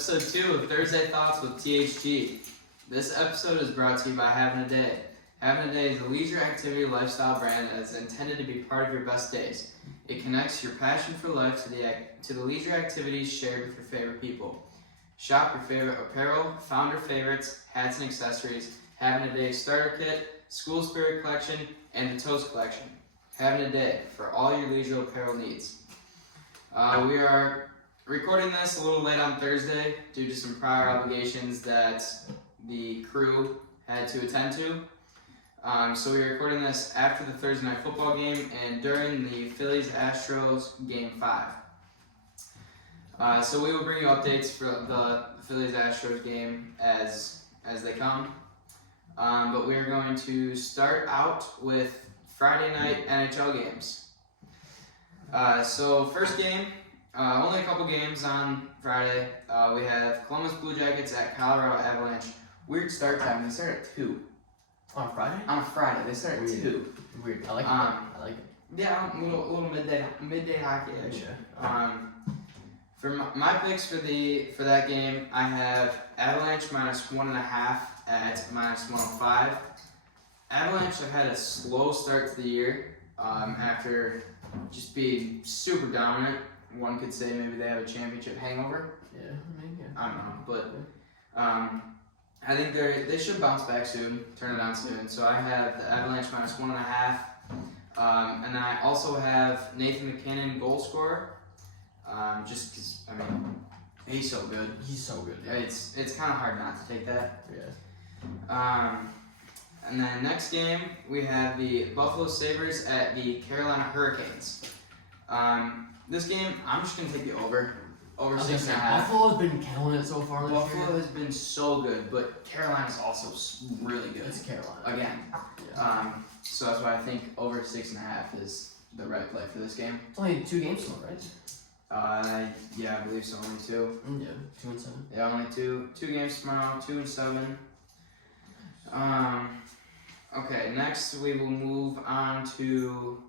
episode 2 of Thursday Thoughts with THG. This episode is brought to you by Having a Day. Having a Day is a leisure activity lifestyle brand that is intended to be part of your best days. It connects your passion for life to the leisure activities shared with your favorite people. Shop your favorite apparel, founder favorites, hats and accessories, Having a Day starter kit, school spirit collection, and the toast collection. Having a Day for all your leisure apparel needs. We are recording this a little late on Thursday due to some prior obligations that the crew had to attend to. So we're recording this after the Thursday night football game and during the Phillies-Astros Game 5. So we will bring you updates for the Phillies-Astros game as they come. But we are going to start out with Friday night NHL games. So first game, only a couple games on Friday. We have Columbus Blue Jackets at Colorado Avalanche. Weird start time. They start at 2. On Friday? On Friday. They start at 2. Weird. I like it. I like it. Yeah, a little midday hockey-ish. Yeah. For my picks for that game, I have Avalanche -1.5 at -105. Avalanche have had a slow start to the year after just being super dominant. One could say maybe they have a championship hangover. Yeah, maybe. I don't know, but I think they should bounce back soon, turn it on soon. So I have the Avalanche -1.5, and then I also have Nathan McKinnon goal scorer. Just because he's so good. He's so good. Yeah. It's kind of hard not to take that. Yeah. And then next game we have the Buffalo Sabres at the Carolina Hurricanes. This game I'm just gonna take the over 6.5. Buffalo has been killing it so far this year. Buffalo has been so good, but Carolina's also really good. It's Carolina again. Yeah. So that's why I think over 6.5 is the right play for this game. It's only 2 games still, right? Yeah, I believe so. Only 2. Yeah, 2-7. Yeah, only two games tomorrow. 2-7. Okay, next we will move on to.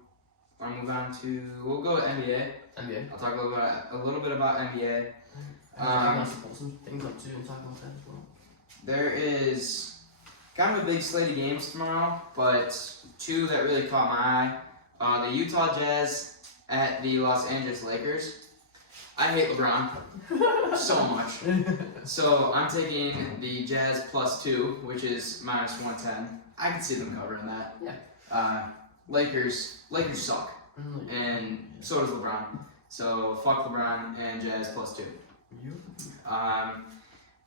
We'll go with NBA. NBA. I'll talk a little bit about NBA. I want to pull some things up too and talk about that as well. There is kind of a big slate of games tomorrow, but 2 that really caught my eye. The Utah Jazz at the Los Angeles Lakers. I hate LeBron so much. So I'm taking the Jazz +2, which is -110. I can see them covering that. Yeah. Lakers suck. And so does LeBron. So fuck LeBron and Jazz +2.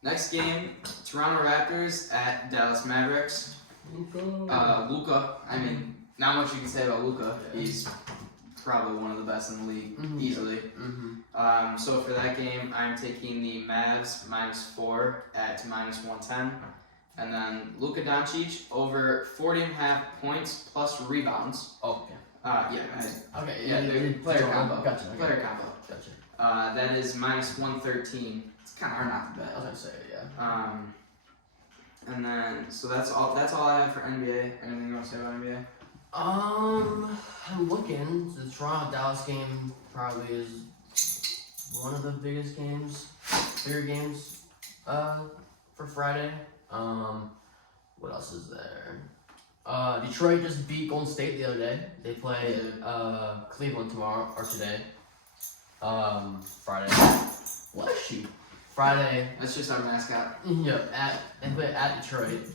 Next game, Toronto Raptors at Dallas Mavericks. Luka. I mean, not much you can say about Luka. He's probably one of the best in the league, easily. So for that game, I'm taking the Mavs -4 at -110. And then Luka Doncic over 40.5 points plus rebounds. Oh, yeah. Okay, the player combo. Gotcha. Player combo. Gotcha. That is -113. It's kind of hard not to bet. I was gonna say, yeah. And then so that's all I have for NBA. Anything you want to say about NBA? I'm looking. The Toronto Dallas game probably is one of the bigger games for Friday. What else is there? Detroit just beat Golden State the other day. They play Cleveland tomorrow or today. Friday. Bless you. Friday. That's just our mascot. Yeah, they play at Detroit.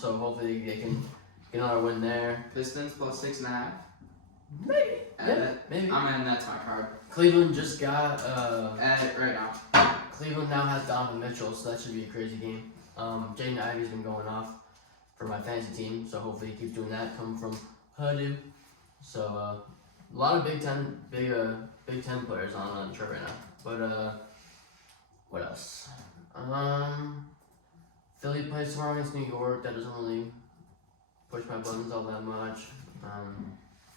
So hopefully they can get another win there. Pistons +6.5. Maybe. Maybe. I'm adding that to my card. Cleveland just got Add it right now. Cleveland now has Donovan Mitchell, so that should be a crazy game. Jaden Ivey's been going off for my fantasy team, so hopefully he keeps doing that. Coming from Purdue, so a lot of Big Ten players on Detroit right now. But what else? Philly plays tomorrow against New York. That doesn't really push my buttons all that much.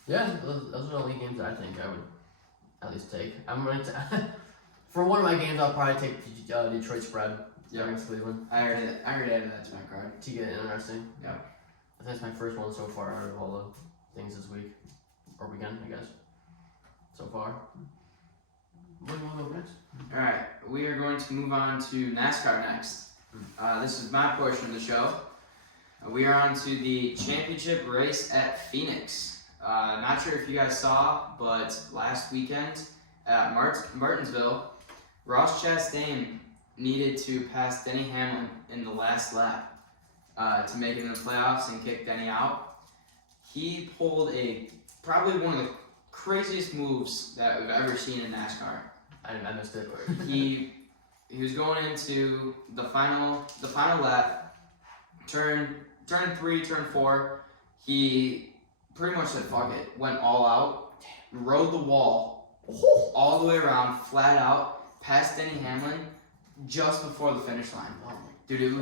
Yeah, those are the only games that I think I would at least take. I'm going to for one of my games, I'll probably take Detroit spread against Cleveland. I already added that to my card. To get it interesting. Yeah. I think that's my first one so far out of all the things this week or weekend, I guess. So far. What do you want to go next? Alright, we are going to move on to NASCAR next. This is my portion of the show. We are on to the championship race at Phoenix. Not sure if you guys saw, but last weekend at Martinsville, Ross Chastain needed to pass Denny Hamlin in the last lap to make it in the playoffs and kick Denny out. He pulled probably one of the craziest moves that we've ever seen in NASCAR. I missed it. He was going into the final lap, turn 3, turn 4. He pretty much said fuck it, went all out, rode the wall all the way around, flat out, past Denny Hamlin just before the finish line. Oh my Dude, it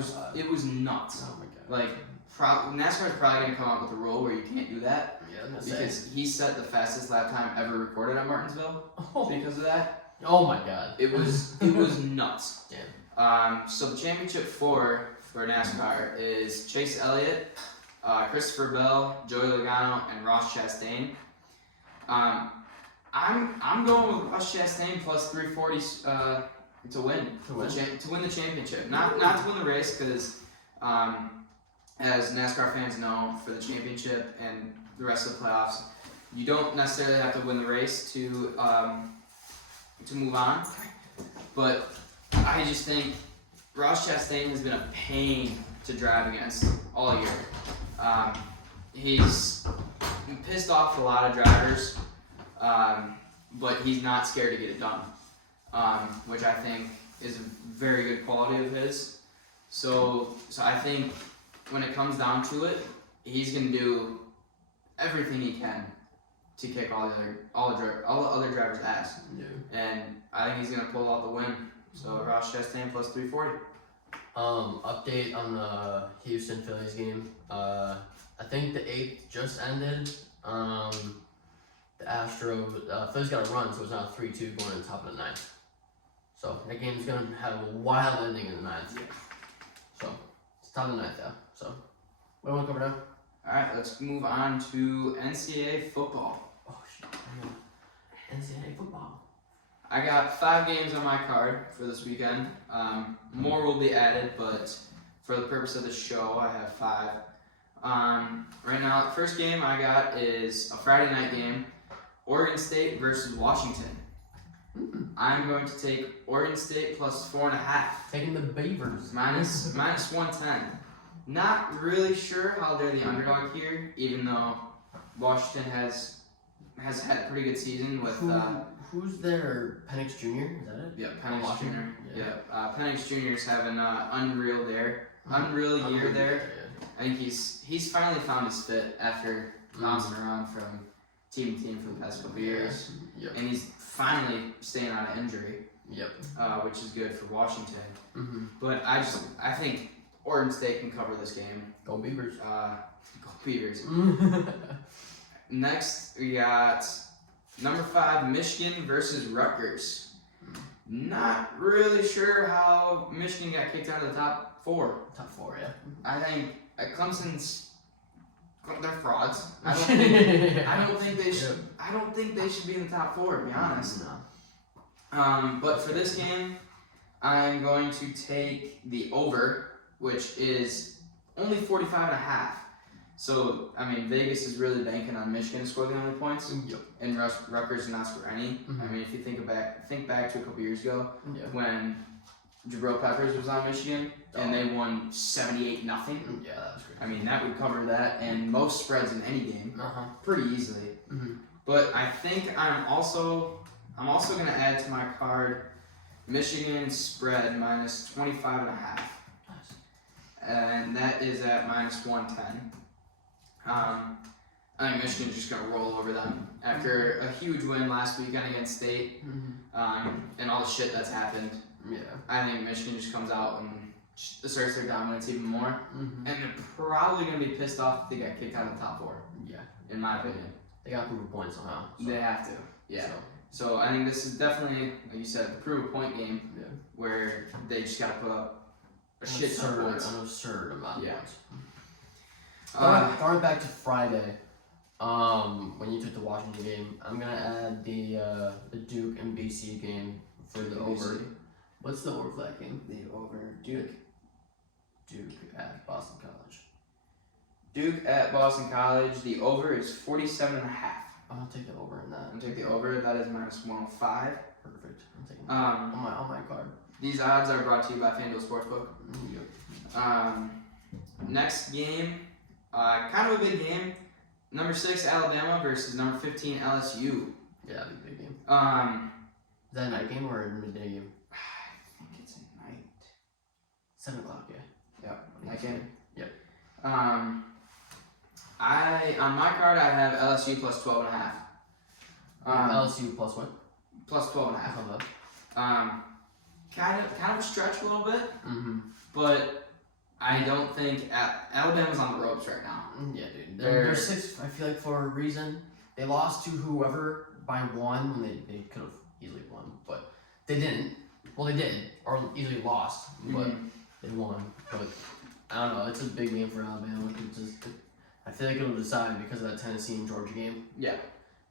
was nuts. Oh my god. Like NASCAR's probably gonna come out with a rule where you can't do that Yeah, because he set the fastest lap time ever recorded at Martinsville because of that. Oh my god. It was nuts. Damn. So the championship for NASCAR is Chase Elliott, Christopher Bell, Joey Logano, and Ross Chastain. I'm going with Ross Chastain plus 340 to win the championship. Not to win the race because as NASCAR fans know, for the championship and the rest of the playoffs, you don't necessarily have to win the race to move on. But I just think Ross Chastain has been a pain to drive against all year. He's pissed off a lot of drivers, but he's not scared to get it done, which I think is a very good quality of his. So I think when it comes down to it, he's gonna do everything he can to kick all the other drivers' ass. Yeah. And I think he's gonna pull out the win. So Ross Chastain plus 340. Update on the Houston Phillies game. I think the 8th just ended. The Phillies got a run, so it's now 3-2 going to the top of the 9th. So that game's gonna have a wild ending in the 9th. So it's top of the 9th, yeah. So what do you want to cover now? Alright, let's move on to NCAA football. Oh shit, I know. NCAA football. I got 5 games on my card for this weekend. More will be added, but for the purpose of the show, I have 5. Right now, the first game I got is a Friday night game, Oregon State versus Washington. I'm going to take Oregon State plus 4.5. Taking the Beavers. Minus 110. Not really sure how they're the underdog here, even though Washington has had a pretty good season with. Who's their Penix Jr.? Is that it? Yeah, Penix Jr. Yeah. Penix Jr. is having unreal year there. Yeah. I think he's finally found his fit after bouncing around from team to team for the past couple of years, and he's finally staying out of injury. Yep. Which is good for Washington. Mm-hmm. But I think Oregon State can cover this game. Go Beavers. Go Beavers. Next, we got number 5, Michigan versus Rutgers. Not really sure how Michigan got kicked out of the top 4. Top 4, yeah. I think they're frauds. I don't think they should be in the top 4, to be honest. No. But for this game, I'm going to take the over, which is only 45.5. So, I mean, Vegas is really banking on Michigan to score the only points, and Rutgers not score any. I mean, if you think back to a couple years ago when Jabril Peppers was on Michigan and they won 78-0. Yeah, that was great. I mean, that would cover that and most spreads in any game pretty easily. Mm-hmm. But I think I'm also going to add to my card Michigan spread minus 25.5. Nice. And that is at minus 110. I think Michigan's just going to roll over them after a huge win last weekend against State, and all the shit that's happened. Yeah. I think Michigan just comes out and asserts their dominance even more, and they're probably going to be pissed off if they got kicked out of the top 4. Yeah. In my opinion. They got to prove a point somehow. So. They have to. Yeah. So I think this is definitely, like you said, the prove a point game where they just got to put up a shit ton of points. An absurd amount of Yeah. points. Going back to Friday, When you took the Washington game, I'm gonna add the Duke and BC game for the over. What's the over for that game? The over. Duke at Boston College. Duke at Boston College. The over is 47.5. I'll take the over in that. I'll take the over. That is -105. Perfect. I'm taking Um, on my card. These odds are brought to you by FanDuel Sportsbook. Yep. Next game, kind of a big game. Number 6 Alabama versus number 15 LSU. Yeah, that'd be a big game. Um, Is that a night game or a midday game? I think it's a night. 7 o'clock. Yeah. Yep, night game. Yep. On my card I have LSU plus 12.5. LSU plus what? Plus 12.5. Hold up. Kind of a stretch a little bit, Mm-hmm. but I don't think Alabama's on the ropes right now. Yeah, dude. They're 6. I feel like for a reason. They lost to whoever by 1 when they could have easily won, but they didn't. Well, they did, or easily lost, but they won. But I don't know. It's a big game for Alabama. I feel like it'll decide because of that Tennessee and Georgia game. Yeah,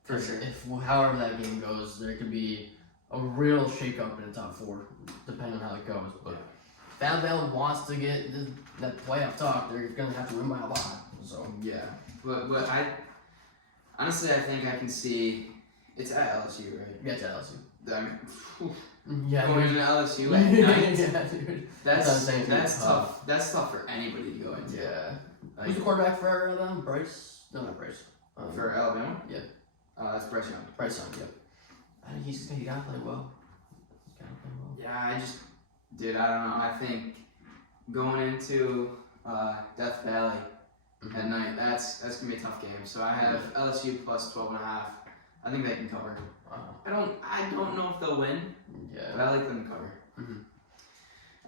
for sure. If however that game goes, there could be a real shake-up in the top 4, depending on how it goes. But if Alabama wants to get that playoff talk, they're gonna have to win by a lot. So yeah, but I honestly I think I can see it's at LSU, right? yeah, it's LSU. I mean, Yeah, going to LSU at night. yeah, dude. That's tough. That's tough for anybody to go into. Yeah. Who's the quarterback for them? Bryce? No, not Bryce. For Alabama? Yeah. That's Bryce Young. Bryce Young, yep. I think he gotta play well. Yeah, dude, I don't know. I think going into Death Valley at night, that's gonna be a tough game. So I have LSU plus 12.5. I think they can cover. I don't know if they'll win, but I like them to cover.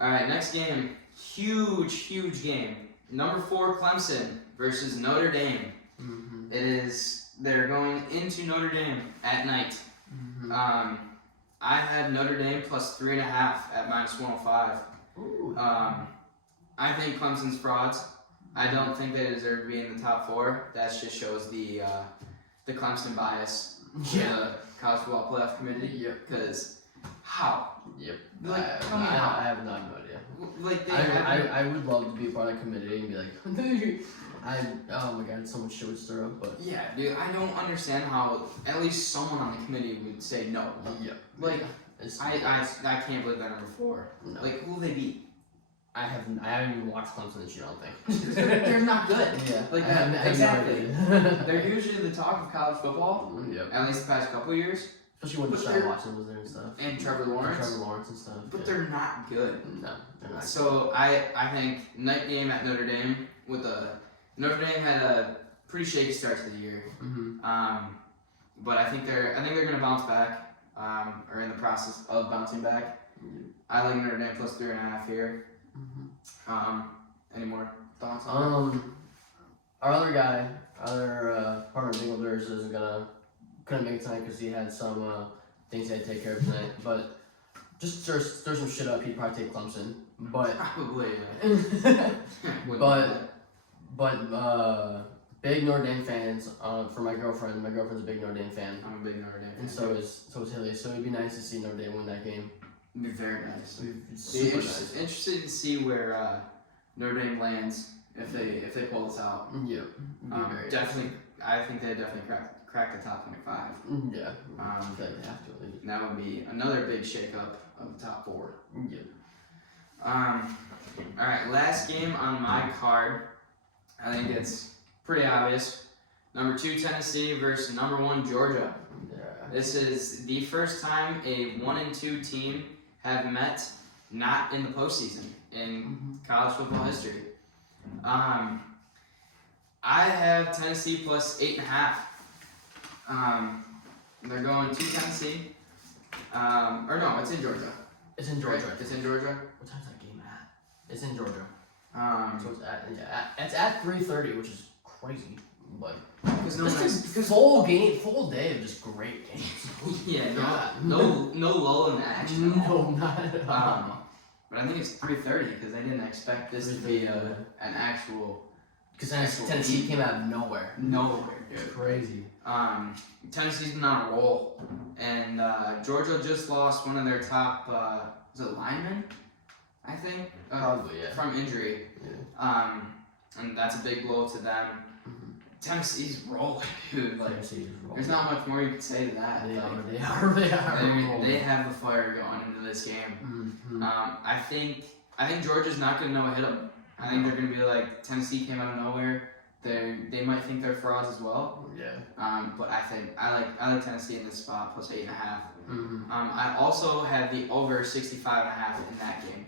All right, next game, huge game. Number 4 Clemson versus Notre Dame. They're going into Notre Dame at night. I had Notre Dame plus 3.5 at -105. I think Clemson's frauds. I don't think they deserve to be in the top 4. That just shows the Clemson bias. The college football playoff committee. Yep. Because how? Yep. Like, tell me how. I have no idea. Like I would love to be a part of the committee and be like, oh my god, so much shit would stir up, but yeah, dude, I don't understand how at least someone on the committee would say no. Yeah. Like, I can't believe they're number 4. No. Like, who will they beat? I haven't even watched Clemson this year, I don't think. They're not good. Yeah. Like, exactly. They're usually the talk of college football. Yep. At least the past couple of years. Especially when Deshaun Watson was there and stuff. And Trevor Lawrence. And stuff. But they're not good. No, they're not. So I think night game at Notre Dame Notre Dame had a pretty shaky start to the year. But I think they're gonna bounce back. Or in the process of bouncing back. I like Notre Dame plus 3.5 here. Any more thoughts on that? Our other partner Dingle Durs couldn't make it tonight because he had some things he had to take care of tonight. But just stir some shit up, he'd probably take Clemson. But Probably. but big Notre Dame fans. For my girlfriend. My girlfriend's a big Notre Dame fan. I'm a big Notre Dame fan. And so is Hilly. So it'd be nice to see Notre Dame win that game. It'd be very nice. Super nice. Interested to see where Notre Dame lands if they pull this out. Yeah. Definitely, I think they definitely crack the top 25. Yeah. I feel like they have to at least. That would be another big shakeup of the top 4. Yeah. All right, last game on my card. I think it's pretty obvious. Number 2 Tennessee versus number 1 Georgia. Yeah. This is the first time a 1-2 team have met not in the postseason in college football history. I have Tennessee plus 8.5. They're going to Tennessee. Or no, it's in Georgia. It's in Georgia. Right? It's in Georgia. What time's that game at? It's in Georgia. So It's at 3:30, which is crazy. But because full day of just great games. Yeah, no lull in the action. No, not at all. But I think it's 3:30 because they didn't expect this to be an actual Because actual Tennessee team. came out of nowhere. Nowhere, dude. Crazy. Tennessee's been on a roll, and Georgia just lost one of their top, was it linemen? I think. Probably, yeah. From injury. Yeah. And that's a big blow to them. Mm-hmm. Tennessee's rolling, dude. Like, Tennessee's rolling. there's not much more you can say to that. They Like, are. They have the fire going into this game. Mm-hmm. I think Georgia's not gonna know hit them. I think they're gonna be like Tennessee came out of nowhere. They might think they're frauds as well. Yeah. But I like Tennessee in this spot plus 8.5. Mm-hmm. I also have the over 65.5 in that game.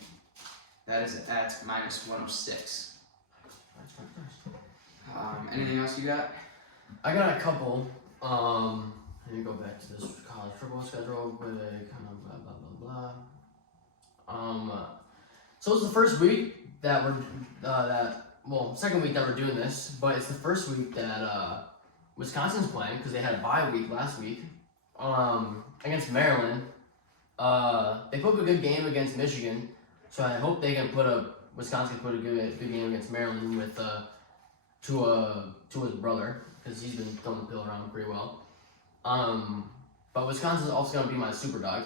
That is at minus 106. Anything else you got? I got a couple. Let me go back to this college football schedule with kind of blah blah blah blah. So it's the first week that we're second week that we're doing this, but it's the first week that Wisconsin's playing because they had a bye week last week. Against Maryland. They put up a good game against Michigan, so I hope Wisconsin can put a good game against Maryland with Tua's brother, because he's been throwing the pill around pretty well. But Wisconsin's also gonna be my super dog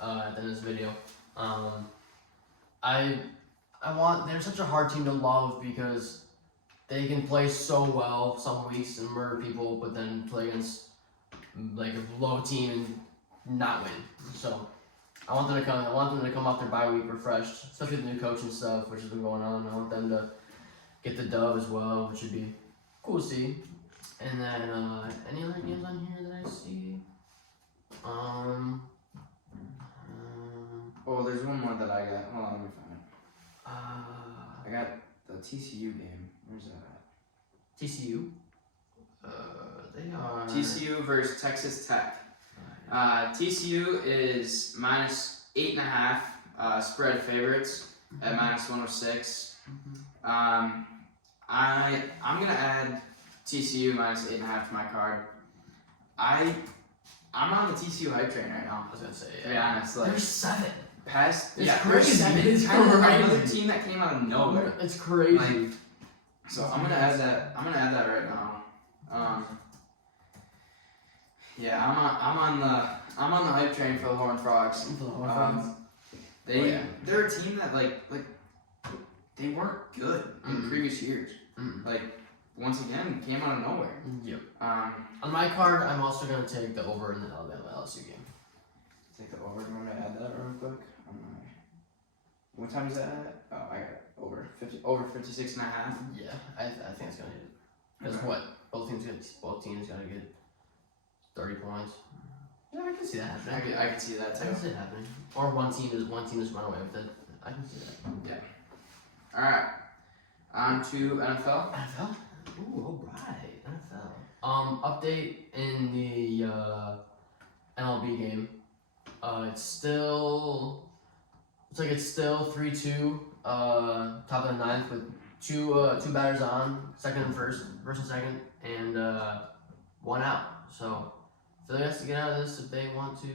at the end of this video. They're such a hard team to love because they can play so well some weeks and murder people, but then play against like a low team and not win. So I want them to come off their bye week refreshed, especially with the new coach and stuff, which has been going on. I want them to get the dub as well, which would be cool to see. And then any other games on here that I see? Oh, there's one more that I got. Hold on, let me find it. I got the TCU game. Where's that at? TCU. They are TCU versus Texas Tech. TCU is minus 8.5 spread favorites at minus 106. I'm gonna add TCU minus 8.5 to my card. I'm on the TCU hype train right now. I was gonna say, To be honest, like there's 7. they're crazy. 7. It's Another crazy. team that came out of nowhere. It's crazy. Like, so I'm gonna add that. I'm gonna add that right now. Yeah, I'm on the hype train for the Horned Frogs. They're a team that like they weren't good in previous years. Like once again came out of nowhere. Yep. On my card, I'm also gonna take the over in the Alabama LSU game. Take the over. Do you want me to add that real quick? What time is that at? Oh, I got it. Over 56.5. Yeah, I think it's gonna hit. Because what? Both teams gotta get 30 points. Yeah, I can see that happening. I can see that too. I can see it happening. Or one team just run away with it. I can see that. Yeah. All right. On to NFL. NFL? Ooh, alright. NFL. Update in the MLB game. It's like it's still 3-2. Top of the ninth with two batters on, first and second, and 1 out. So Philly has to get out of this if they want to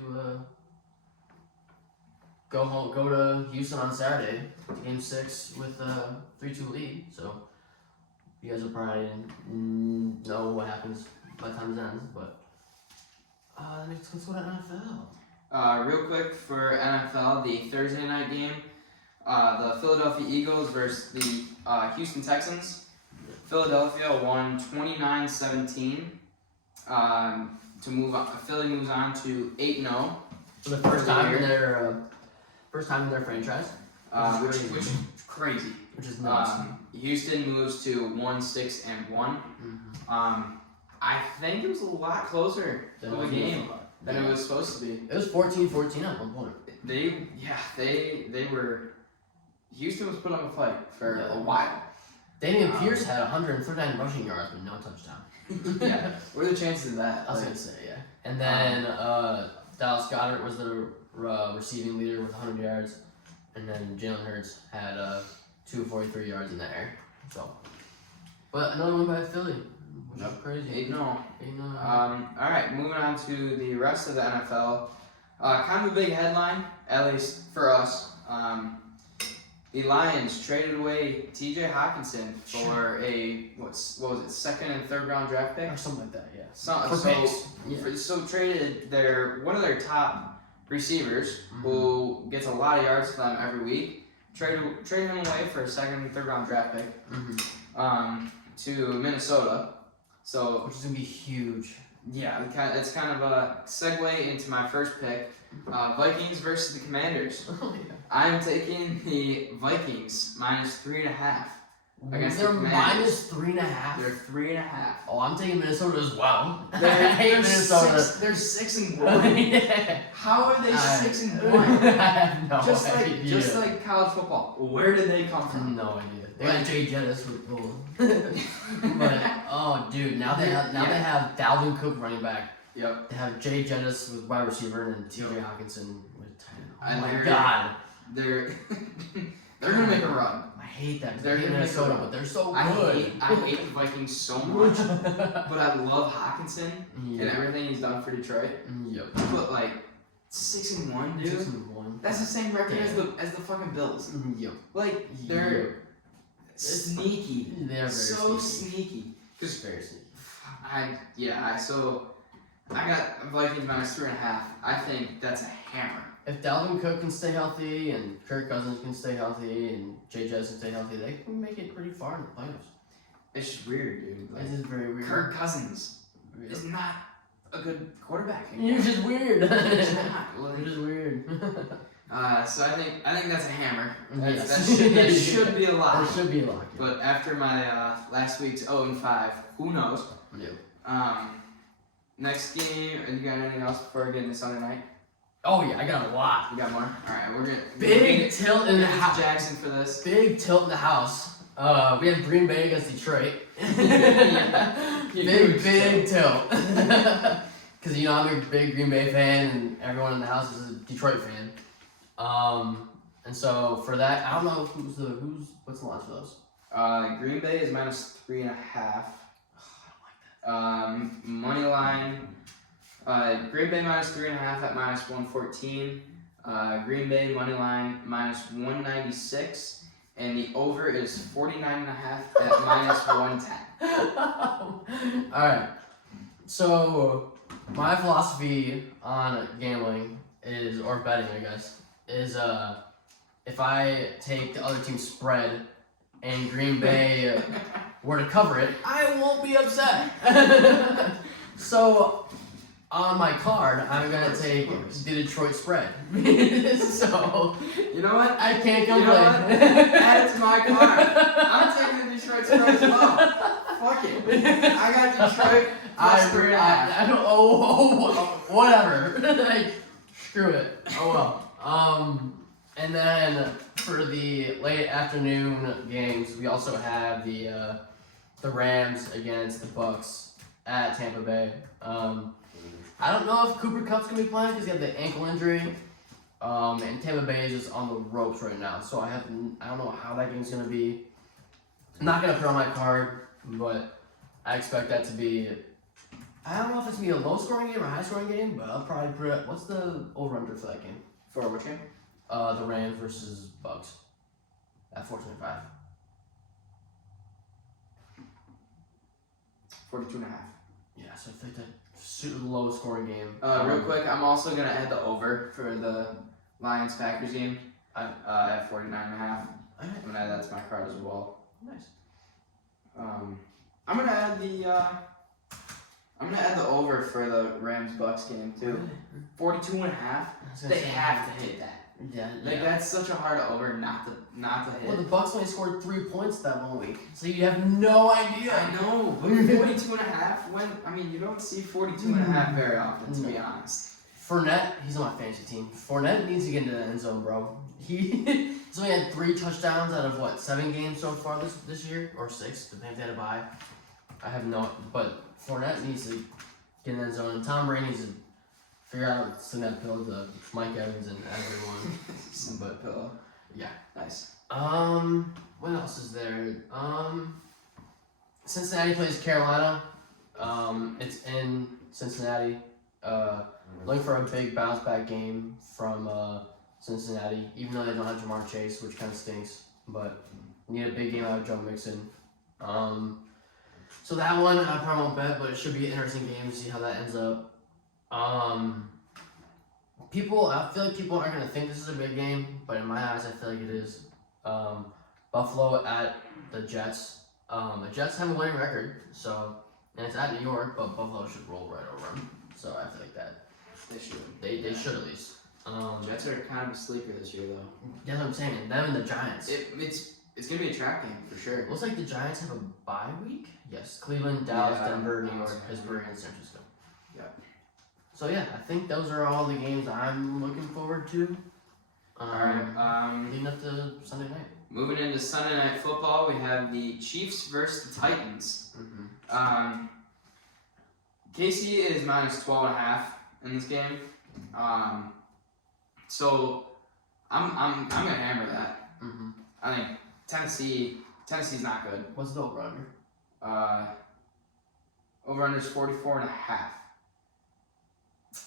go to Houston on Saturday, Game 6 with a 3-2 lead. So you guys will probably know what happens by the time it ends. But let's go to NFL. Real quick for NFL, the Thursday night game, the Philadelphia Eagles versus the Houston Texans. Philadelphia won 29-17 to move on. Philly moves on to 8-0. For the first time in their franchise. Which is crazy. Which is nuts. Houston moves to 1-6-1. I think it was a lot closer of a game than it was supposed to be. It was 14-14 at one point. They were. Houston was putting up a fight for a while. Damian Pierce had 139 rushing yards but no touchdown. Yeah, what are the chances of that? I was gonna say, yeah. And then Dallas Goedert was the receiving leader with 100 yards, and then Jalen Hurts had 243 yards in the air. So, but another one by Philly, which is crazy. 8-0. All 8-0. right, moving on to the rest of the NFL. Kind of a big headline, at least for us. The Lions traded away TJ Hawkinson for a what was it, second and third round draft pick or something like that. Yeah. So picks. Yeah. so traded one of their top receivers who gets a lot of yards for them every week. Traded him away for a second and third round draft pick to Minnesota. So which is gonna be huge. yeah, it's kind of a segue into my first pick. Vikings versus the Commanders. Oh, yeah. I'm taking the Vikings -3.5 against the They're Commanders. -3.5. They're 3.5. Oh, I'm taking Minnesota as well. I They're hate Minnesota. They're 6-1. Yeah. How are they 6-1? I have no Just idea. like college football. Where did they come from? No idea. They got Jay Jettis with but oh, dude, now they have Dalvin Cook running back. Yep. They have Jay Jettis with wide receiver and TJ Hawkinson with tight end. Oh And my god. They're gonna make a run. I hate that. They're They're gonna make Minnesota, a run. but they're so I good. hate the Vikings so much, but I love Hawkinson and everything he's done for Detroit. Yep. But like 6-1, dude. 6-1. That's the same record as the fucking Bills. Yep. Like they're sneaky. They're very so sneaky. sneaky. Just very sneaky. I got Vikings -3.5. I think that's a hammer. If Dalvin Cook can stay healthy and Kirk Cousins can stay healthy and Jay Jettis can stay healthy, they can make it pretty far in the playoffs. It's just weird, dude. Like, It is very weird. Kirk Cousins is not a good quarterback anymore. You're just weird. He's not. You're just weird. So I think that's a hammer. Yes. That should be a lot. There should be a lock. But after my last week's 0-5, who knows? Yeah. Next game, and you got anything else before we get into Sunday night? Oh yeah, I got a lot. You got more? Alright, we're gonna Big tilt in the house. Jakson for this. Big tilt in the house. We have Green Bay against Detroit. Big tilt. Because you know I'm a big Green Bay fan, and everyone in the house is a Detroit fan. And so for that, I don't know what's the line for those. Green Bay is -3.5. Money line. Green Bay -3.5 at -114. Green Bay money line -196, and the over is 49.5 at -110. All right. So my philosophy on gambling is, or betting, I guess, is if I take the other team's spread and Green Bay were to cover it, I won't be upset. So on my card, I'm gonna take the Detroit spread. So you know what? I can't You know complain. what? Add it to my card. I'm taking the Detroit spread as well. Fuck it. I got Detroit plus 3.5. I don't. Oh, whatever. Like, screw it. Oh well. And then for the late afternoon games, we also have the Rams against the Bucks at Tampa Bay. I don't know if Cooper Kupp's gonna be playing because he had the ankle injury. And Tampa Bay is just on the ropes right now, so I don't know how that game's gonna be. I'm not gonna put it on my card, but I expect that to be. I don't know if it's gonna be a low scoring game or high scoring game, but I'll probably put it. What's the over/under for that game? For which game? The Rams versus Bucks at 425. 42.5. Yeah, so I think that super low scoring game. Real quick, I'm also gonna add the over for the Lions Packers game at 49.5. I'm gonna add that to my card as well. Nice. I'm gonna add the over for the Rams Bucks game too. 42.5. They have to hit that. Yeah, Like that's such a hard over not to hit. Well, the Bucks only scored 3 points that 1 week, so you have no idea. I know, but 42.5. You don't see 42.5 very often, to be honest. Fournette, he's on my fantasy team. Fournette needs to get into the end zone, bro. He's only had 3 touchdowns out of 7 games so far this year, or 6, depending if they had a bye. I have no, but Fournette needs to get in the end zone, and Tom Brady needs to figure out how to send that pill to Mike Evans and everyone. But pillow. Yeah. Nice. What else is there? Cincinnati plays Carolina. It's in Cincinnati. Looking for a big bounce back game from Cincinnati, even though they don't have Jamar Chase, which kind of stinks. But need a big game out of Joe Mixon. So that one I probably won't bet, but it should be an interesting game to see how that ends up. I feel like people aren't gonna think this is a big game, but in my eyes, I feel like it is. Buffalo at the Jets. The Jets have a winning record, so and it's at New York, but Buffalo should roll right over them. So I feel like that They should. they should at least. Jets are kind of a sleeper this year, though. That's what I'm saying. And them and the Giants. It's gonna be a trap game for sure. Looks like the Giants have a bye week. Yes, Cleveland, Dallas, Yeah, Denver, New Dallas, York, Pittsburgh, and San Francisco. Yeah. So yeah, I think those are all the games I'm looking forward to. Alright, leading up to Sunday night. moving into Sunday Night Football, we have the Chiefs versus the Titans. Mm-hmm. KC is -12.5 in this game. So I'm gonna hammer that. Mm-hmm. I think Tennessee's not good. What's the over under? Over under is 44.5.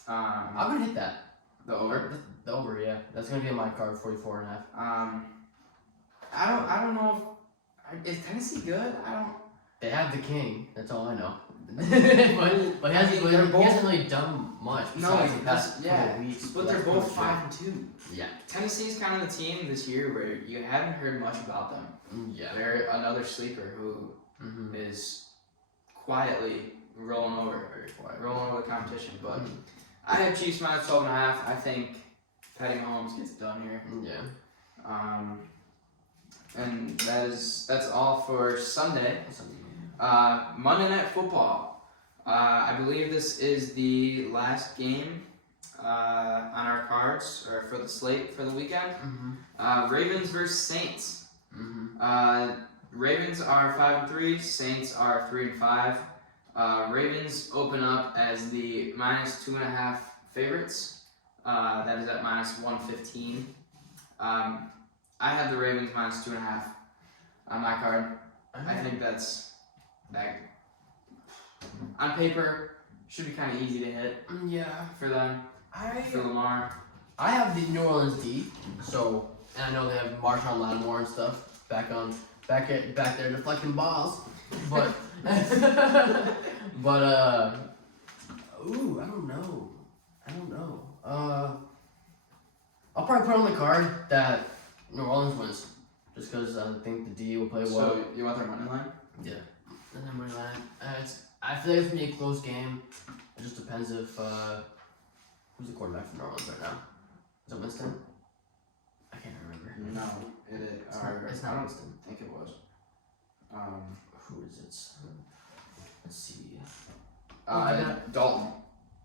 I'm gonna hit that. The over. The over, yeah. That's gonna be in my card, 44.5. I don't know if is Tennessee good. They have the king. That's all I know. but he hasn't really done much. Besides the past couple weeks. But they're both 5-2. Yeah. Tennessee's kind of the team this year where you haven't heard much about them. Yeah. They're another sleeper who is quietly rolling over the competition. But I have Chiefs -12.5. I think Patty Mahomes gets done here. Yeah. And that's all for Sunday. Monday Night Football. I believe this is the last game on our cards or for the slate for the weekend. Ravens versus Saints. Ravens are 5-3. Saints are 3-5. Ravens open up as the -2.5 favorites. That is at -115. I have the Ravens -2.5 on my card. I think that on paper should be kind of easy to hit. Yeah. For them. For Lamar. I have the New Orleans D. So, and I know they have Marshawn Lattimore and stuff back there deflecting balls, but ooh, I don't know. I'll probably put on the card that New Orleans wins, just because I think the D will play well. So you want their money line? Yeah. And then money line. I feel like it's gonna be a close game. It just depends if who's the quarterback for New Orleans right now? Is it Winston? I can't remember. No, it is. It's not Winston. I think it was. Who is it? Let's see. Dalton.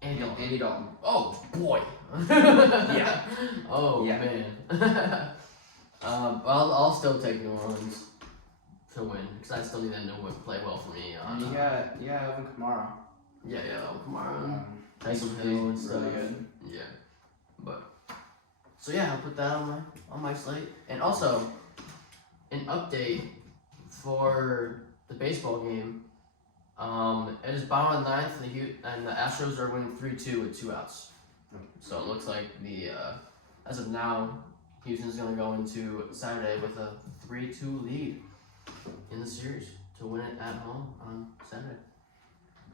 Andy Dalton. Oh boy. Yeah. Oh yeah. Man. I'll still take New Orleans to win because I still need them to play well for me. Yeah, Alvin Kamara. Yeah, Kamara. Tyson Hill and stuff. Really good. Yeah. So yeah, I'll put that on my slate. And also, an update for the baseball game. It is bottom of the ninth, and the Astros are winning 3-2 with 2 outs. So it looks like as of now, Houston's going to go into Saturday with a 3-2 lead in the series to win it at home on Saturday.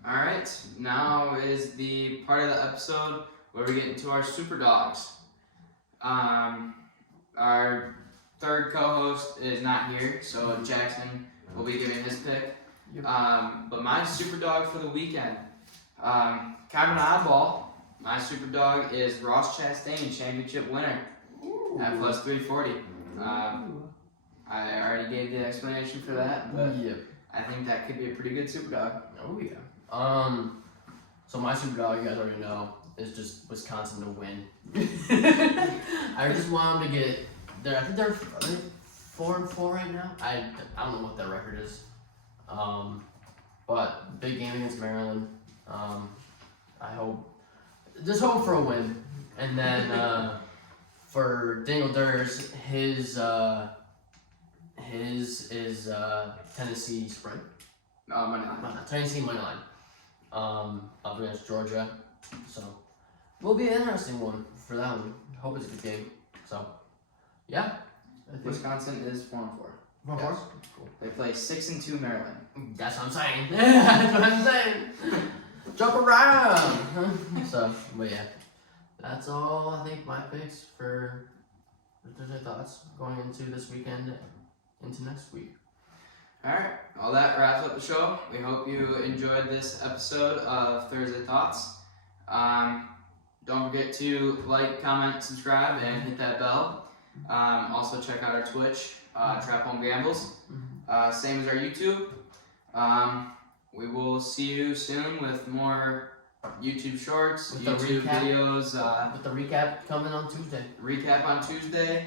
All right, now is the part of the episode where we get into our super dogs. Our third co-host is not here, so Jakson will be giving his pick. Yep. But my super dog for the weekend, kind of an oddball. My super dog is Ross Chastain, championship winner at plus 340. I already gave the explanation for that, but I think that could be a pretty good super dog. Oh yeah. So my super dog, you guys already know, is just Wisconsin to win. I just want them to get there. I think they're 4-4 right now. I don't know what their record is. But big game against Maryland. I just hope for a win. And then for Dingle Durs, his is Tennessee spread. Money line. Tennessee money line. Up against Georgia. So will be an interesting one for that one. Hope it's a good game. So, yeah. I think Wisconsin is 4-4. 4-4? Yes. Cool. They play 6-2 Maryland. That's what I'm saying. That's what I'm saying. Jump around. So, but yeah. That's all I think my picks for Thursday Thoughts going into this weekend, into next week. Alright, well that wraps up the show. We hope you enjoyed this episode of Thursday Thoughts. Don't forget to like, comment, subscribe, and hit that bell. Also check out our Twitch, Trap Home Gambles. Same as our YouTube. We will see you soon with more YouTube shorts, With the YouTube recap. videos. With the recap coming on Tuesday. Recap on Tuesday.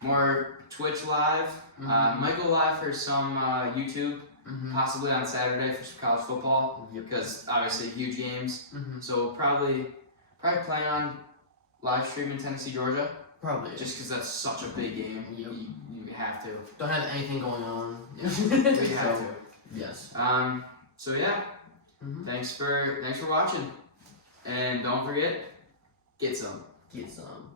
More Twitch live. Might go live for some YouTube, possibly on Saturday for some college football, because obviously huge games. So we'll probably plan on live streaming Tennessee, Georgia. Probably. Just because that's such a big game. Yep. You have to. Don't have anything going on. We have to. Yes. So yeah. Thanks for watching, and don't forget, get some. Get some.